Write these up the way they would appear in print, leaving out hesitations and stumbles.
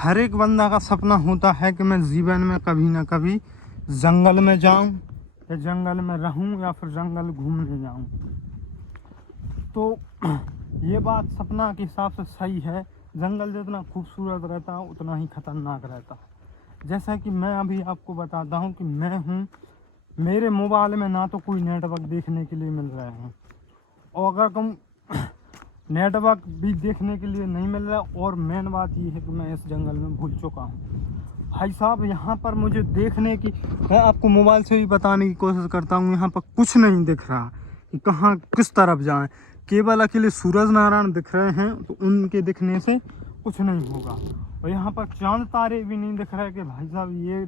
हर एक बंदा का सपना होता है कि मैं जीवन में कभी ना कभी जंगल में जाऊं या जंगल में रहूं या फिर जंगल घूमने जाऊं। तो ये बात सपना के हिसाब से सही है। जंगल जितना खूबसूरत रहता है उतना ही खतरनाक रहता है। जैसा कि मैं अभी आपको बताता हूँ कि मैं हूँ, मेरे मोबाइल में ना तो कोई नेटवर्क देखने के लिए मिल रहा है, और अगर तुम नेटवर्क भी देखने के लिए नहीं मिल रहा। और मेन बात ये है कि मैं इस जंगल में भूल चुका हूँ भाई साहब। यहाँ पर मुझे देखने की, मैं आपको मोबाइल से भी बताने की कोशिश करता हूँ, यहाँ पर कुछ नहीं दिख रहा कि कहाँ किस तरफ जाएं। केवल अकेले सूरज नारायण दिख रहे हैं, तो उनके दिखने से कुछ नहीं होगा। और यहाँ पर चांद तारे भी नहीं दिख रहे कि भाई साहब ये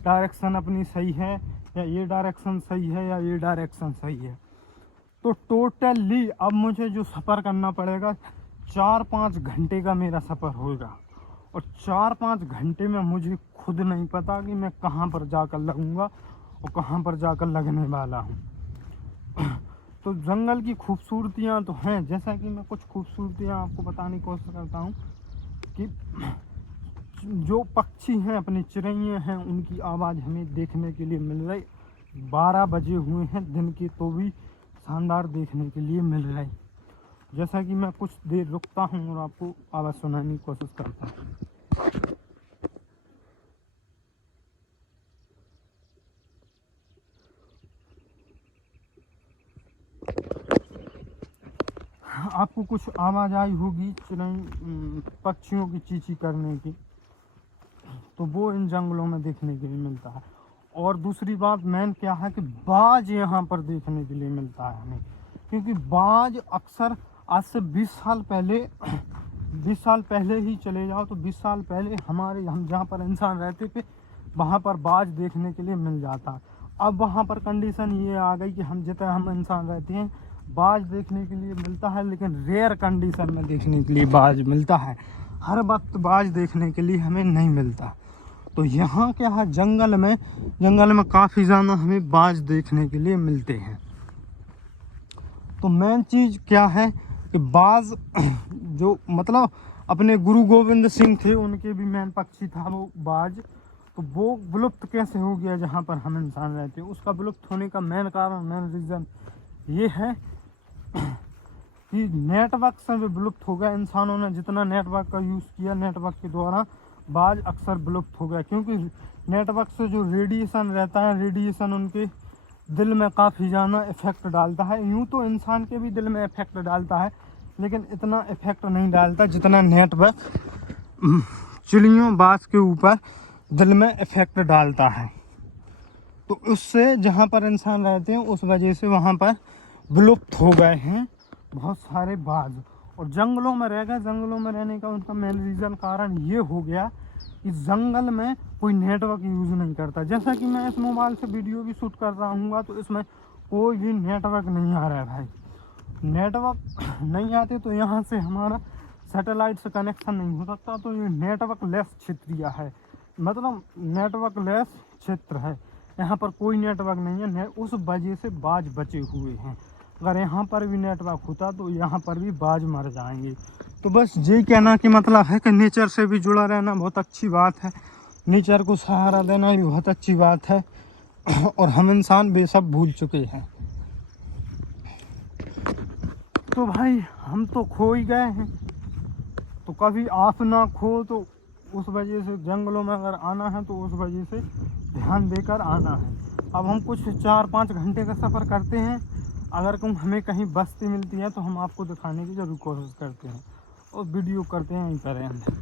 डायरेक्शन अपनी सही है या ये डायरेक्शन सही है या ये डायरेक्शन सही है। तो टोटली अब मुझे जो सफ़र करना पड़ेगा 4-5 घंटे का मेरा सफ़र होगा। और 4-5 घंटे में मुझे खुद नहीं पता कि मैं कहाँ पर जाकर लगूंगा और कहाँ पर जाकर लगने वाला हूँ। तो जंगल की खूबसूरतियाँ तो हैं, जैसा कि मैं कुछ खूबसूरतियाँ आपको बताने की कोशिश करता हूँ कि जो पक्षी हैं, अपने चिड़ैया हैं, उनकी आवाज़ हमें देखने के लिए मिल रही। 12 बजे हुए हैं दिन के, तो भी शानदार देखने के लिए मिल रही। जैसा कि मैं कुछ देर रुकता हूँ और आपको आवाज़ सुनाने की कोशिश करता हूँ। आपको कुछ आवाज़ आई होगी पक्षियों की चींची करने की, तो वो इन जंगलों में देखने के लिए मिलता है। और दूसरी बात मेन क्या है कि बाज यहाँ पर देखने के लिए मिलता है हमें, क्योंकि बाज अक्सर आज से 20 साल पहले 20 साल पहले ही चले जाओ तो 20 साल पहले हम जहाँ पर इंसान रहते थे वहाँ पर बाज देखने के लिए मिल जाता। अब वहाँ पर कंडीशन ये आ गई कि हम इंसान रहते हैं बाज देखने के लिए मिलता है, लेकिन रेयर कंडीशन में देखने के लिए बाज मिलता है। हर वक्त बाज देखने के लिए हमें नहीं मिलता। तो यहाँ क्या है, जंगल में काफ़ी ज़्यादा हमें बाज देखने के लिए मिलते हैं। तो मेन चीज़ क्या है कि बाज जो मतलब अपने गुरु गोविंद सिंह थे, उनके भी मेन पक्षी था वो बाज। तो वो विलुप्त कैसे हो गया जहाँ पर हम इंसान रहते हैं? उसका विलुप्त होने का मेन कारण, मेन रीज़न ये है कि नेटवर्क से भी विलुप्त हो गया। इंसानों ने जितना नेटवर्क का यूज़ किया, नेटवर्क के द्वारा बाज अक्सर विलुप्त हो गया, क्योंकि नेटवर्क से जो रेडिएशन रहता है, रेडिएशन उनके दिल में काफ़ी ज़्यादा इफेक्ट डालता है। यूँ तो इंसान के भी दिल में इफेक्ट डालता है, लेकिन इतना इफेक्ट नहीं डालता जितना नेटवर्क चिड़ियों बाज के ऊपर दिल में इफेक्ट डालता है। तो उससे जहाँ पर इंसान रहते हैं उस वजह से वहाँ पर विलुप्त हो गए हैं बहुत सारे बाज, और जंगलों में रह गए। जंगलों में रहने का उनका मेन रीज़न कारण ये हो गया कि जंगल में कोई नेटवर्क यूज़ नहीं करता। जैसा कि मैं इस मोबाइल से वीडियो भी शूट कर रहा हूँ, तो इसमें कोई भी नेटवर्क नहीं आ रहा है भाई। नेटवर्क नहीं आते तो यहाँ से हमारा सैटेलाइट से कनेक्शन नहीं हो सकता। तो ये नेटवर्क लेस क्षेत्रीय है, मतलब नेटवर्क लेस क्षेत्र है। यहाँ पर कोई नेटवर्क नहीं है, उस वजह से बाज बचे हुए हैं। अगर यहाँ पर भी नेटवर्क होता तो यहाँ पर भी बाज मर जाएंगे। तो बस यही कहना कि मतलब है कि नेचर से भी जुड़ा रहना बहुत अच्छी बात है, नेचर को सहारा देना भी बहुत अच्छी बात है। और हम इंसान बेशक भूल चुके हैं। तो भाई हम तो खो ही गए हैं, तो कभी आप ना खो। तो उस वजह से जंगलों में अगर आना है तो उस वजह से ध्यान देकर आना है। अब हम कुछ 4-5 घंटे का सफ़र करते हैं। अगर हमें कहीं बस्ती मिलती है तो हम आपको दिखाने की ज़रूर कोशिश करते हैं और वीडियो करते हैं यहीं पर अंदर।